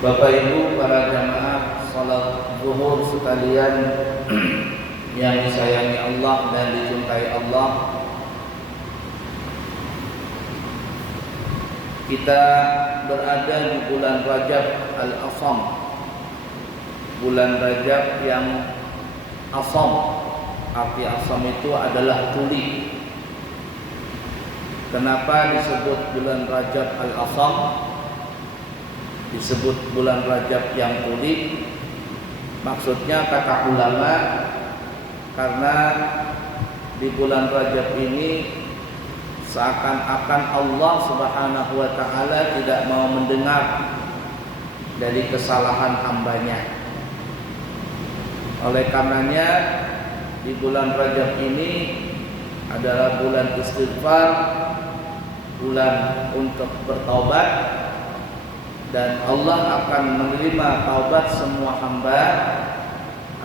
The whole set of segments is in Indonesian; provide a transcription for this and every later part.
Bapak Ibu para jamaah salat zuhur sekalian yang disayangi Allah dan dicintai Allah, kita berada di bulan Rajab Al-Asham, bulan Rajab yang Asham. Arti Asham itu adalah tuli. Kenapa disebut bulan Rajab Al-Asham? Disebut bulan Rajab yang tuli, maksudnya kata ulama, karena di bulan Rajab ini seakan-akan Allah Subhanahu wa ta'ala tidak mau mendengar dari kesalahan hambanya. Oleh karenanya di bulan Rajab ini adalah bulan istighfar, bulan untuk bertaubat, dan Allah akan menerima taubat semua hamba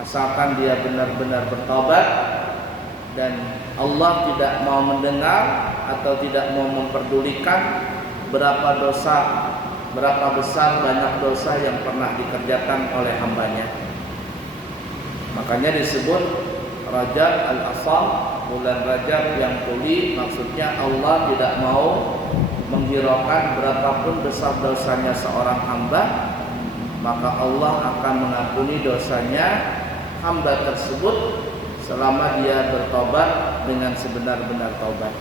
asalkan dia benar-benar bertaubat, dan Allah tidak mau mendengar atau tidak mau memperdulikan berapa besar banyak dosa yang pernah dikerjakan oleh hambanya. Makanya disebut Rajab Al-Asham, bulan Rajab yang tuli, maksudnya Allah tidak mau menghiraukan berapapun besar dosanya seorang hamba, maka Allah akan mengampuni dosanya hamba tersebut selama dia bertobat dengan sebenar-benar taubat.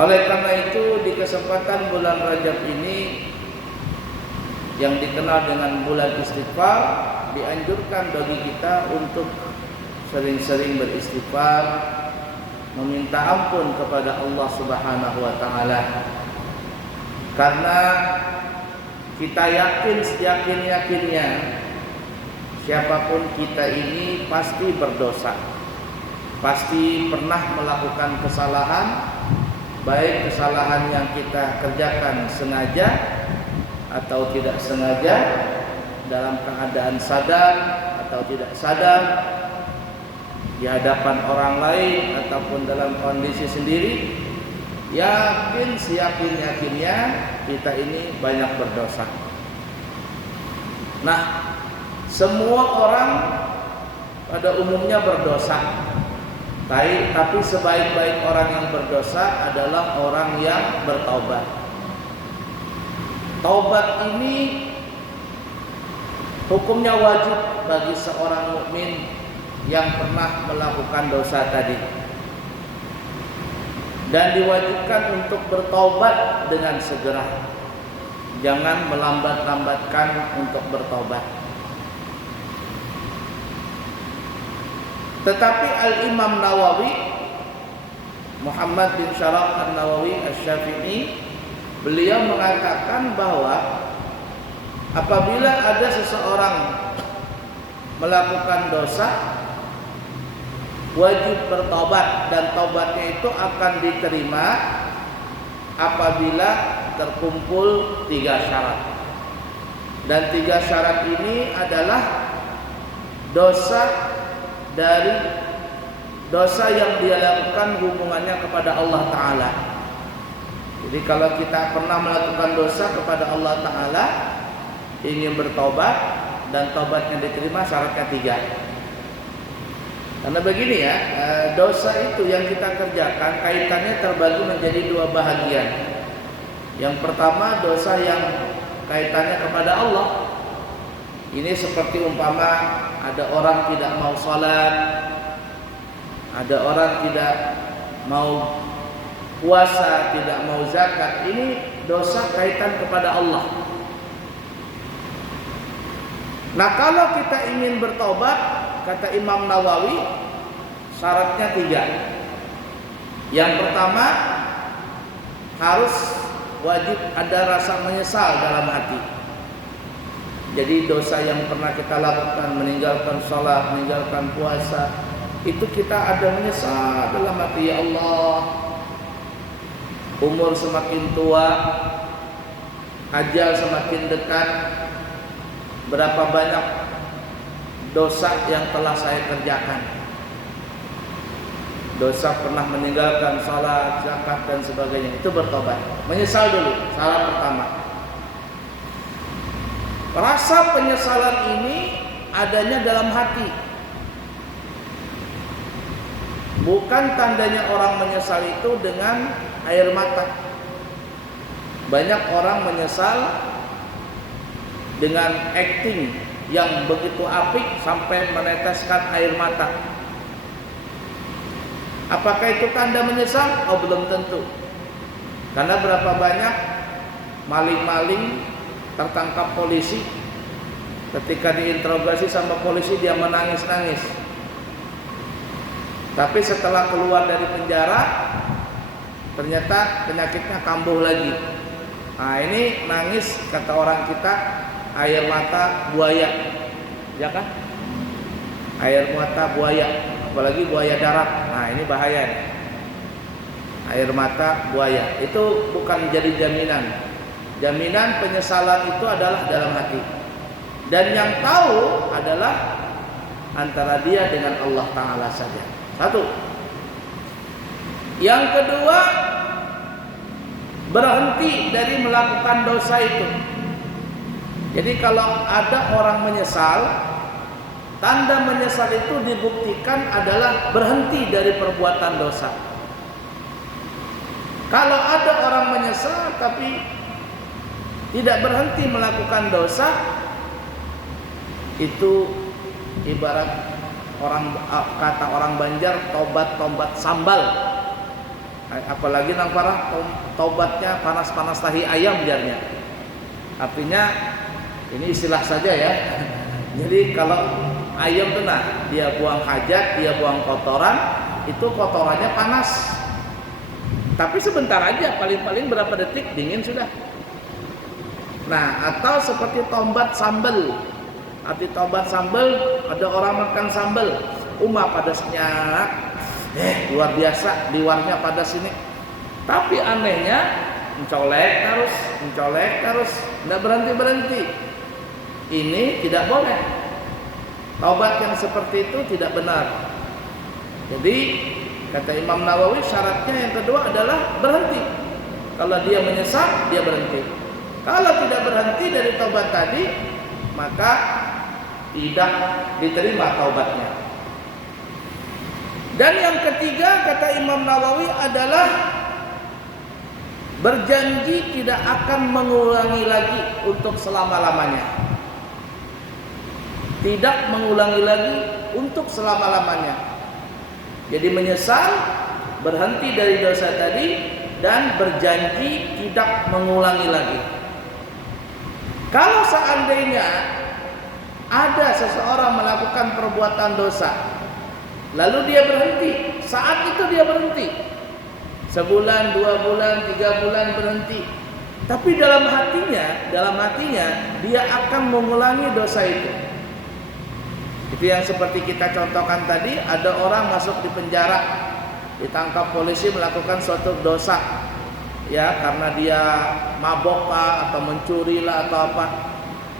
Oleh karena itu di kesempatan bulan Rajab ini yang dikenal dengan bulan istighfar, dianjurkan bagi kita untuk sering-sering beristighfar, meminta ampun kepada Allah Subhanahu wa ta'ala. Karena kita yakin seyakin-yakinnya siapapun kita ini pasti berdosa, pasti pernah melakukan kesalahan, baik kesalahan yang kita kerjakan sengaja atau tidak sengaja, dalam keadaan sadar atau tidak sadar, di hadapan orang lain ataupun dalam kondisi sendiri. Yakin seyakin-yakinnya kita ini banyak berdosa. Nah, semua orang pada umumnya berdosa, tapi sebaik-baik orang yang berdosa adalah orang yang bertaubat. Taubat ini hukumnya wajib bagi seorang mukmin yang pernah melakukan dosa tadi, dan diwajibkan untuk bertaubat dengan segera. Jangan melambat-lambatkan untuk bertaubat. Tetapi Al-Imam Nawawi, Muhammad bin Sharaf An-Nawawi Asy-Syafi'i, beliau mengatakan bahwa apabila ada seseorang melakukan dosa, wajib bertobat, dan taubatnya itu akan diterima apabila terkumpul 3 syarat. Dan 3 syarat ini adalah dosa yang dia lakukan hubungannya kepada Allah Ta'ala. Jadi kalau kita pernah melakukan dosa kepada Allah Ta'ala, ingin bertobat dan taubatnya diterima, syaratnya 3. Karena begini ya, dosa itu yang kita kerjakan kaitannya terbagi menjadi 2 bahagian. Yang pertama, dosa yang kaitannya kepada Allah. Ini seperti umpama ada orang tidak mau salat, ada orang tidak mau puasa, tidak mau zakat. Ini dosa kaitan kepada Allah. Nah, kalau kita ingin bertobat, kata Imam Nawawi, syaratnya 3. Yang pertama, harus wajib ada rasa menyesal dalam hati. Jadi dosa yang pernah kita lakukan, meninggalkan sholat, meninggalkan puasa, itu kita ada menyesal dalam hati. Ya Allah, umur semakin tua, ajal semakin dekat, berapa banyak dosa yang telah saya kerjakan. dosa pernah meninggalkan salat, zakat dan sebagainya, itu bertobat. Menyesal dulu, syarat pertama. Rasa penyesalan ini adanya dalam hati. Bukan tandanya orang menyesal itu dengan air mata. Banyak orang menyesal dengan acting yang begitu apik sampai meneteskan air mata. Apakah itu tanda menyesal? Oh, belum tentu. Karena berapa banyak maling-maling tertangkap polisi, ketika diinterogasi sama polisi dia menangis-nangis. Tapi setelah keluar dari penjara, ternyata penyakitnya kambuh lagi. Nah, ini nangis, kata orang kita, air mata buaya, ya kan? Air mata buaya, apalagi buaya darat. Nah, ini bahaya nih. Air mata buaya itu bukan jadi jaminan. Jaminan penyesalan itu adalah dalam hati. Dan yang tahu adalah antara dia dengan Allah Ta'ala saja. Satu. Yang kedua, berhenti dari melakukan dosa itu. Jadi kalau ada orang menyesal, tanda menyesal itu dibuktikan adalah berhenti dari perbuatan dosa. Kalau ada orang menyesal tapi tidak berhenti melakukan dosa, itu ibarat kata orang Banjar, tobat sambal. Apalagi nang parah tobatnya panas-panas tahi ayam biarnya. Artinya ini istilah saja ya. Jadi kalau ayam benar, dia buang hajat, dia buang kotoran, itu kotorannya panas. Tapi sebentar aja, paling-paling berapa detik dingin sudah. Nah, atau seperti tobat sambal. Arti tobat sambal, ada orang makan sambal, padasnya luar biasa, liwarnya padas ini. Tapi anehnya mencolek terus, tidak berhenti. Ini tidak boleh. Taubat yang seperti itu tidak benar. Jadi kata Imam Nawawi, syaratnya yang kedua adalah berhenti. Kalau dia menyesal, dia berhenti. Kalau tidak berhenti dari taubat tadi, maka tidak diterima taubatnya. Dan yang ketiga kata Imam Nawawi adalah berjanji tidak akan mengulangi lagi untuk selama-lamanya. Tidak mengulangi lagi untuk selama-lamanya. Jadi menyesal, berhenti dari dosa tadi, dan berjanji tidak mengulangi lagi. Kalau seandainya ada seseorang melakukan perbuatan dosa, lalu dia berhenti, saat itu dia berhenti, sebulan, 2 bulan, 3 bulan berhenti, tapi dalam hatinya dia akan mengulangi dosa itu. Itu yang seperti kita contohkan tadi, ada orang masuk di penjara, ditangkap polisi melakukan suatu dosa, ya karena dia mabok atau mencuri atau apa.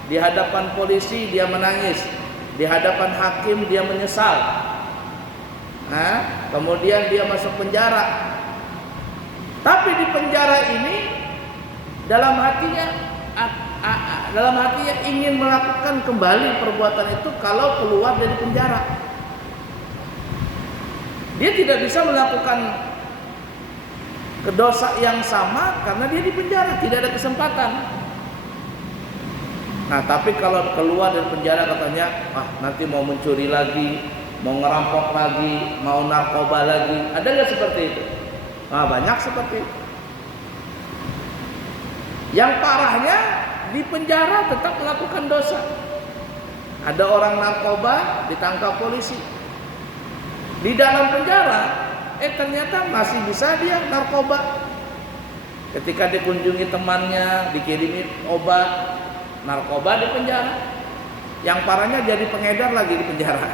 Di hadapan polisi dia menangis, di hadapan hakim dia menyesal. Nah, kemudian dia masuk penjara. Tapi di penjara ini dalam hatinya ingin melakukan kembali perbuatan itu kalau keluar dari penjara. Dia tidak bisa melakukan dosa yang sama karena dia di penjara, tidak ada kesempatan. Nah, tapi kalau keluar dari penjara katanya, nanti mau mencuri lagi, mau ngerampok lagi, mau narkoba lagi. Ada nggak seperti itu? Nah, banyak seperti itu. Yang parahnya di penjara tetap melakukan dosa. Ada orang narkoba ditangkap polisi. Di dalam penjara, ternyata masih bisa dia narkoba. Ketika dikunjungi temannya, dikirimi obat, narkoba di penjara. Yang parahnya jadi pengedar lagi di penjara.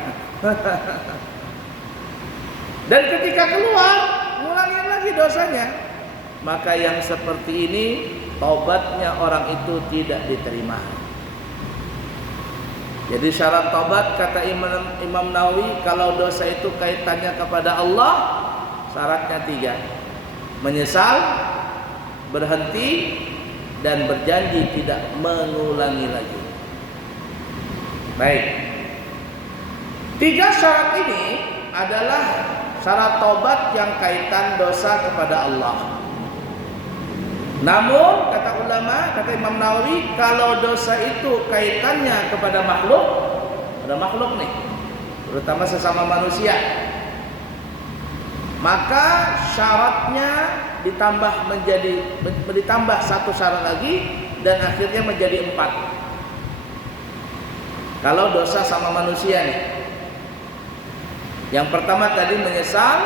Dan ketika keluar, ngulangin lagi dosanya. Maka yang seperti ini, taubatnya orang itu tidak diterima. Jadi syarat taubat kata Imam Nawawi, kalau dosa itu kaitannya kepada Allah, syaratnya 3. Menyesal, berhenti, dan berjanji tidak mengulangi lagi. Baik. 3 syarat ini adalah syarat taubat yang kaitan dosa kepada Allah. Namun kata ulama, kata Imam Nawawi, kalau dosa itu kaitannya kepada makhluk, ada makhluk nih, terutama sesama manusia, maka syaratnya ditambah 1 syarat lagi dan akhirnya menjadi 4. Kalau dosa sama manusia nih, yang pertama tadi menyesal,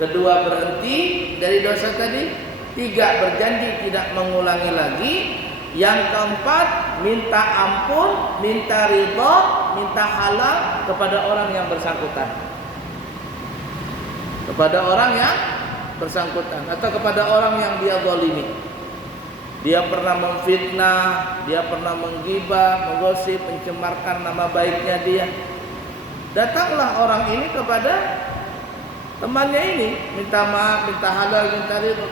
kedua berhenti dari dosa tadi, 3 berjanji tidak mengulangi lagi, yang keempat minta ampun, minta ridho, minta halal kepada orang yang bersangkutan, kepada orang yang bersangkutan atau kepada orang yang dia zalimi. Dia pernah memfitnah, dia pernah menggibah, menggosip, mencemarkan nama baiknya dia. Datanglah orang ini kepada temannya ini, minta maaf, minta halal, minta ridho.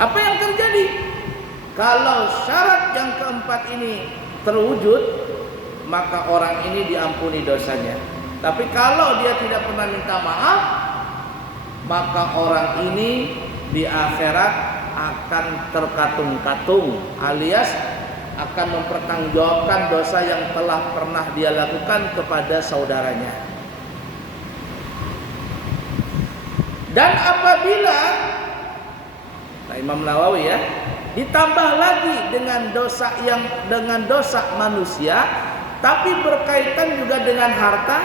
Apa yang terjadi? Kalau syarat yang keempat ini terwujud, maka orang ini diampuni dosanya. Tapi kalau dia tidak pernah minta maaf, maka orang ini di akhirat akan terkatung-katung, alias akan mempertanggungjawabkan dosa yang telah pernah dia lakukan kepada saudaranya. Dan apabila Imam Nawawi ya, ditambah lagi dengan dosa manusia, tapi berkaitan juga dengan harta,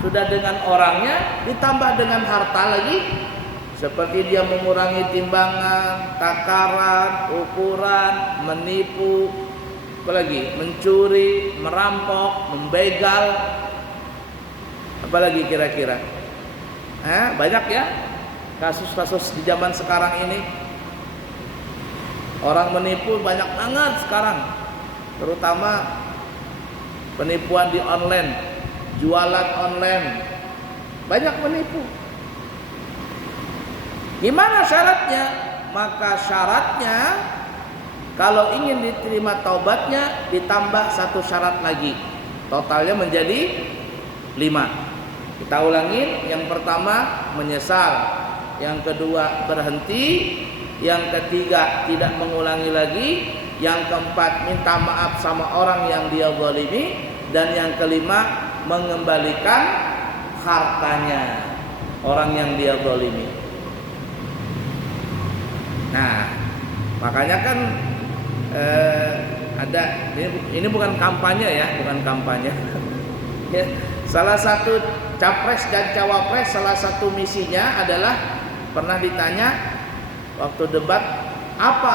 sudah dengan orangnya, ditambah dengan harta lagi, seperti dia mengurangi timbangan, takaran, ukuran, menipu, apalagi mencuri, merampok, membegal, apalagi kira-kira. Banyak ya kasus-kasus di zaman sekarang ini. Orang menipu banyak banget sekarang, terutama penipuan di online, jualan online, banyak menipu. Gimana syaratnya? Maka syaratnya kalau ingin diterima taubatnya ditambah 1 syarat lagi, totalnya menjadi 5. Kita ulangin, yang pertama menyesal, yang kedua berhenti, yang ketiga tidak mengulangi lagi, yang keempat minta maaf sama orang yang dia zalimi, dan yang kelima mengembalikan hartanya orang yang dia zalimi. Nah, makanya kan ada ini bukan kampanye ya, bukan kampanye. Ya, salah satu capres dan cawapres, salah satu misinya adalah pernah ditanya waktu debat, apa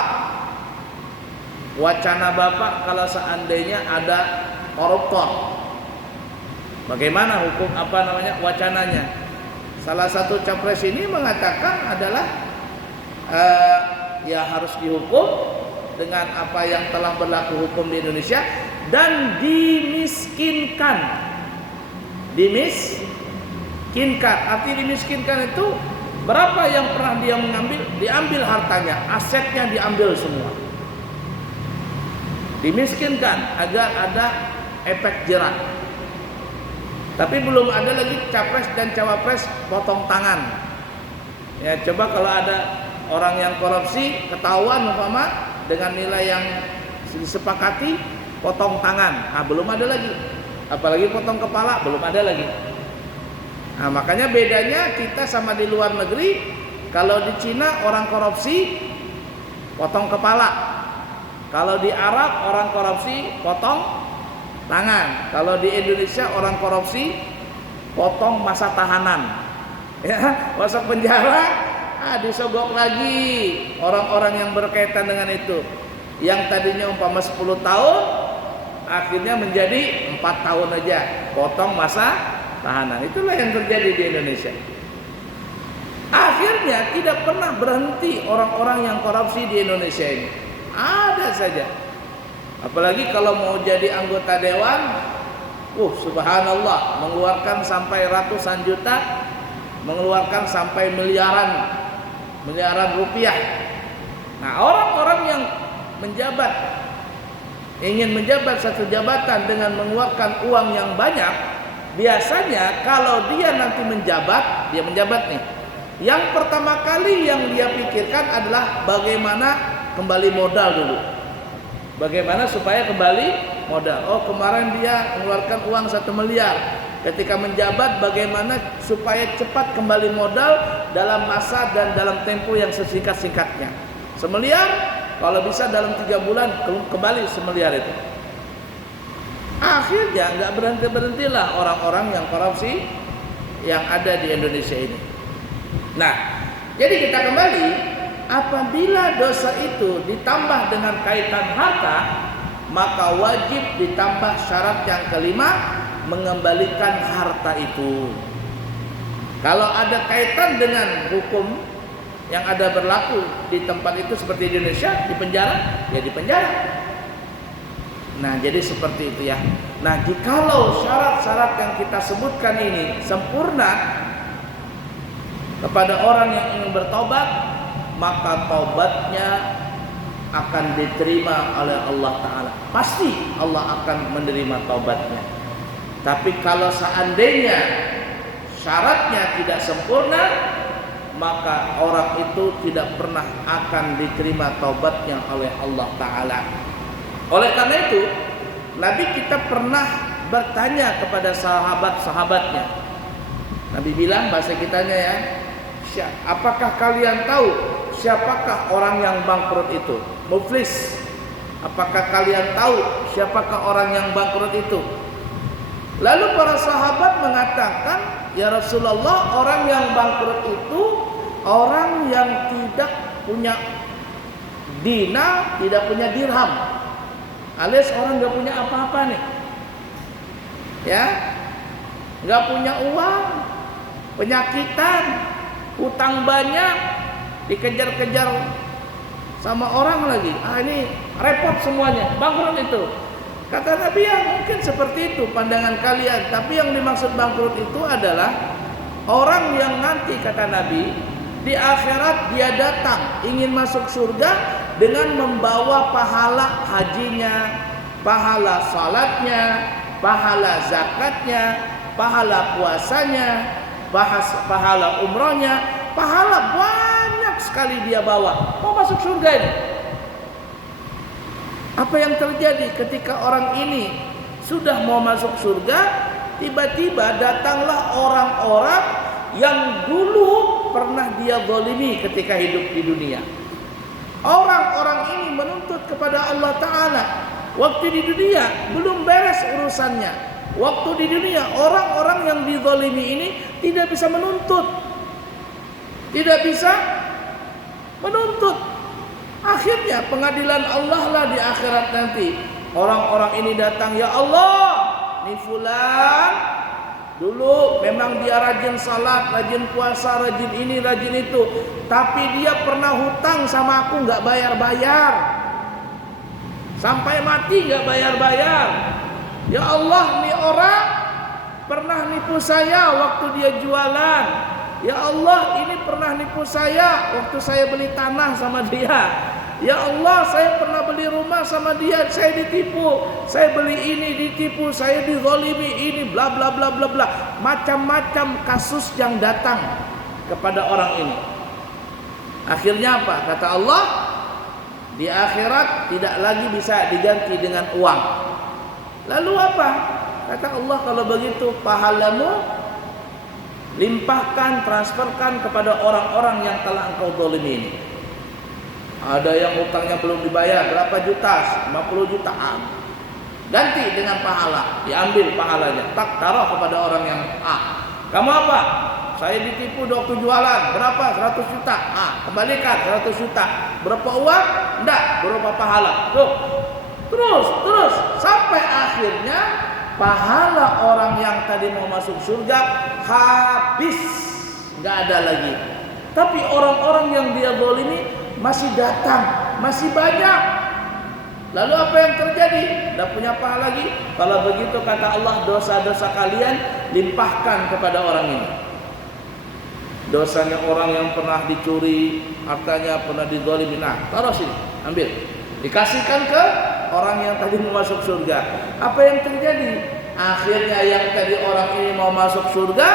wacana Bapak kalau seandainya ada koruptor? Bagaimana hukum wacananya? Salah satu capres ini mengatakan adalah ya harus dihukum dengan apa yang telah berlaku hukum di Indonesia dan dimiskinkan. Arti dimiskinkan itu berapa yang pernah dia mengambil, diambil hartanya, asetnya diambil semua. Dimiskinkan agar ada efek jerat. Tapi belum ada lagi capres dan cawapres potong tangan. Ya, coba kalau ada orang yang korupsi ketahuan umpama dengan nilai yang disepakati, potong tangan. Belum ada lagi. Apalagi potong kepala, belum ada lagi. Makanya bedanya kita sama di luar negeri. Kalau di Cina orang korupsi potong kepala. Kalau di Arab orang korupsi potong tangan. Kalau di Indonesia orang korupsi potong masa tahanan. Ya, masuk penjara, disogok lagi orang-orang yang berkaitan dengan itu. Yang tadinya umpama 10 tahun akhirnya menjadi 4 tahun aja, potong masa tahanan. Itulah yang terjadi di Indonesia. Akhirnya tidak pernah berhenti orang-orang yang korupsi di Indonesia ini. Ada saja. Apalagi kalau mau jadi anggota dewan, subhanallah, mengeluarkan sampai ratusan juta mengeluarkan sampai miliaran rupiah. Nah, orang-orang yang ingin menjabat satu jabatan dengan mengeluarkan uang yang banyak, biasanya kalau dia nanti menjabat nih, yang pertama kali yang dia pikirkan adalah bagaimana kembali modal dulu. Bagaimana supaya kembali modal. Oh, kemarin dia mengeluarkan uang 1 miliar. Ketika menjabat, bagaimana supaya cepat kembali modal dalam masa dan dalam tempo yang sesingkat-singkatnya. 1 miliar, kalau bisa dalam 3 bulan kembali 1 miliar itu. Akhirnya nggak berhentilah orang-orang yang korupsi yang ada di Indonesia ini. Nah, jadi kita kembali, apabila dosa itu ditambah dengan kaitan harta, maka wajib ditambah syarat yang kelima, mengembalikan harta itu. Kalau ada kaitan dengan hukum yang ada berlaku di tempat itu seperti di Indonesia, di penjara, ya di penjara. Nah, jadi seperti itu ya. Nah, jikalau syarat-syarat yang kita sebutkan ini sempurna kepada orang yang ingin bertobat, maka taubatnya akan diterima oleh Allah Ta'ala. Pasti Allah akan menerima taubatnya. Tapi kalau seandainya syaratnya tidak sempurna, maka orang itu tidak pernah akan diterima taubatnya oleh Allah Ta'ala. Oleh karena itu, Nabi kita pernah bertanya kepada sahabat-sahabatnya. Nabi bilang, bahasa kitanya ya, apakah kalian tahu siapakah orang yang bangkrut itu? Muflis. Apakah kalian tahu siapakah orang yang bangkrut itu? Lalu para sahabat mengatakan, ya Rasulullah, orang yang bangkrut itu orang yang tidak punya dinar, tidak punya dirham, alias orang nggak punya apa-apa nih, ya, nggak punya uang, penyakitan, hutang banyak, dikejar-kejar sama orang lagi. Ini repot semuanya, bangkrut itu. Kata Nabi, ya mungkin seperti itu pandangan kalian, tapi yang dimaksud bangkrut itu adalah orang yang nanti, kata Nabi, di akhirat dia datang ingin masuk surga dengan membawa pahala hajinya, pahala salatnya, pahala zakatnya, pahala puasanya, pahala umrohnya, pahala banyak sekali dia bawa. Mau masuk surga ini. Apa yang terjadi ketika orang ini sudah mau masuk surga, tiba-tiba datanglah orang-orang yang dulu pernah dia zalimi ketika hidup di dunia. Orang-orang ini menuntut kepada Allah Ta'ala. Waktu di dunia belum beres urusannya. Waktu di dunia orang-orang yang dizalimi ini tidak bisa menuntut. Tidak bisa menuntut. Akhirnya pengadilan Allah lah di akhirat nanti. Orang-orang ini datang, ya Allah, nih fulan dulu memang dia rajin salat, rajin puasa, rajin ini, rajin itu, tapi dia pernah hutang sama aku nggak bayar-bayar, sampai mati nggak bayar-bayar. Ya Allah, nih orang pernah nipu saya waktu dia jualan. Ya Allah, ini pernah nipu saya waktu saya beli tanah sama dia. Ya Allah, saya pernah beli rumah sama dia, saya ditipu. Saya beli ini ditipu, saya dizalimi ini, bla bla bla bla bla. Macam-macam kasus yang datang kepada orang ini. Akhirnya apa? Kata Allah, di akhirat tidak lagi bisa diganti dengan uang. Lalu apa? Kata Allah, kalau begitu pahalamu limpahkan, transferkan kepada orang-orang yang telah engkau zalimi ini. Ada yang hutangnya belum dibayar berapa juta, 50 jutaan. Ganti dengan pahala, diambil pahalanya, tak taruh kepada orang yang A. Kamu apa? Saya ditipu waktu jualan, berapa? 100 juta. Kembalikan 100 juta. Berapa uang? Enggak, berupa pahala. Tuh. Terus sampai akhirnya pahala orang yang tadi mau masuk surga habis, nggak ada lagi. Tapi orang-orang yang dia zalimi masih datang, masih banyak. Lalu apa yang terjadi? Tidak punya pahala lagi. Kalau begitu kata Allah, dosa-dosa kalian limpahkan kepada orang ini. dosanya orang yang pernah dicuri, hartanya pernah dizalimi. Nah, taruh sini, ambil. Dikasihkan ke orang yang tadi mau masuk surga. Apa yang terjadi? Akhirnya yang tadi orang ini mau masuk surga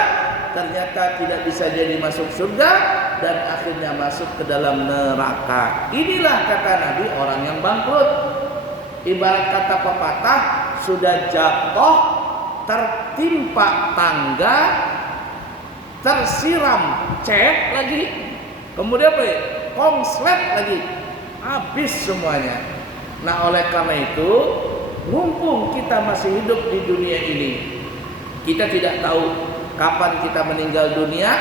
ternyata tidak bisa jadi masuk surga dan akhirnya masuk ke dalam neraka. Inilah kata Nabi orang yang bangkrut. Ibarat kata pepatah, sudah jatuh, tertimpa tangga, tersiram cat lagi, kemudian apa ya? Konslet lagi, habis semuanya. Nah, oleh karena itu, mumpung kita masih hidup di dunia ini, kita tidak tahu kapan kita meninggal dunia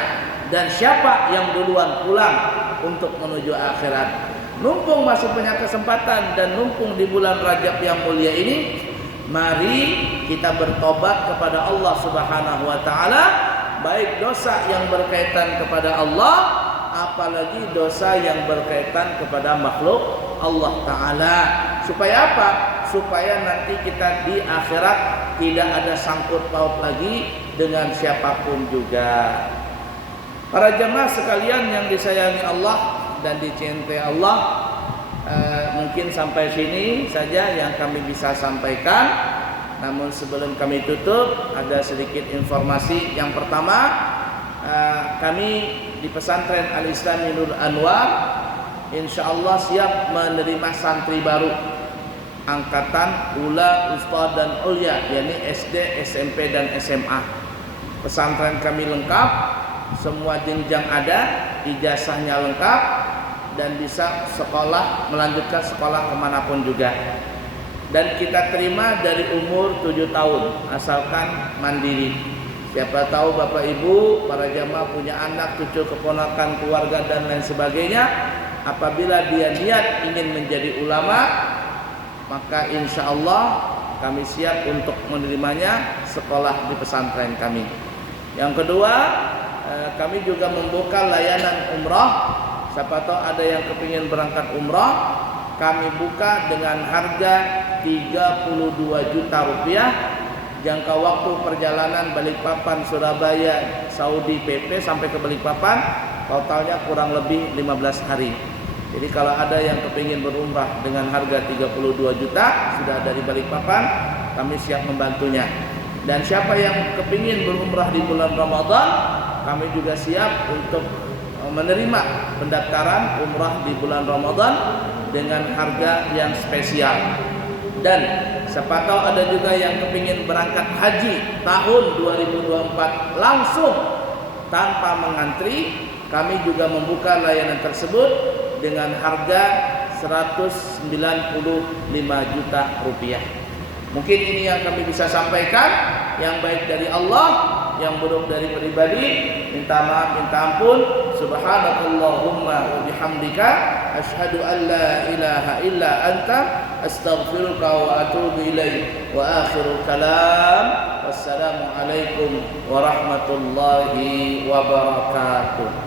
dan siapa yang duluan pulang untuk menuju akhirat. Mumpung masih punya kesempatan dan mumpung di bulan Rajab yang mulia ini, mari kita bertobat kepada Allah Subhanahu wa taala, baik dosa yang berkaitan kepada Allah, apalagi dosa yang berkaitan kepada makhluk Allah taala. Supaya apa? Supaya nanti kita di akhirat tidak ada sangkut paut lagi dengan siapapun juga. Para jemaah sekalian yang disayangi Allah dan dicintai Allah, mungkin sampai sini saja yang kami bisa sampaikan. Namun sebelum kami tutup, ada sedikit informasi. Yang pertama, kami di pesantren Al-Islami Nur Anwar insyaallah siap menerima santri baru angkatan Ula, Ustaz dan Ulya, yakni SD, SMP dan SMA. Pesantren kami lengkap, semua jenjang ada, ijazahnya lengkap dan bisa sekolah, melanjutkan sekolah kemanapun juga. Dan kita terima dari umur 7 tahun asalkan mandiri. Siapa tahu Bapak Ibu, para jamaah punya anak, cucu, keponakan, keluarga dan lain sebagainya. Apabila dia niat ingin menjadi ulama, maka insya Allah kami siap untuk menerimanya sekolah di pesantren kami. Yang kedua, kami juga membuka layanan umrah. Siapa tahu ada yang kepingin berangkat umrah, kami buka dengan harga 32 juta rupiah. Jangka waktu perjalanan Balikpapan, Surabaya, Saudi PP sampai ke Balikpapan totalnya kurang lebih 15 hari. Jadi kalau ada yang kepingin berumrah dengan harga 32 juta sudah dari Balikpapan, kami siap membantunya. Dan siapa yang kepingin berumrah di bulan Ramadan, kami juga siap untuk menerima pendaftaran umrah di bulan Ramadan dengan harga yang spesial. Dan siapa tahu ada juga yang kepingin berangkat haji tahun 2024 langsung tanpa mengantri, kami juga membuka layanan tersebut dengan harga 195 juta rupiah. Mungkin ini yang kami bisa sampaikan, yang baik dari Allah, yang buruk dari pribadi. Minta maaf, minta ampun. Subhanakallahumma wa bihamdika asyhadu an la ilaha illa anta astaghfiruka wa atubu ilaik. Wa akhiru kalam, wassalamu alaikum warahmatullahi wabarakatuh.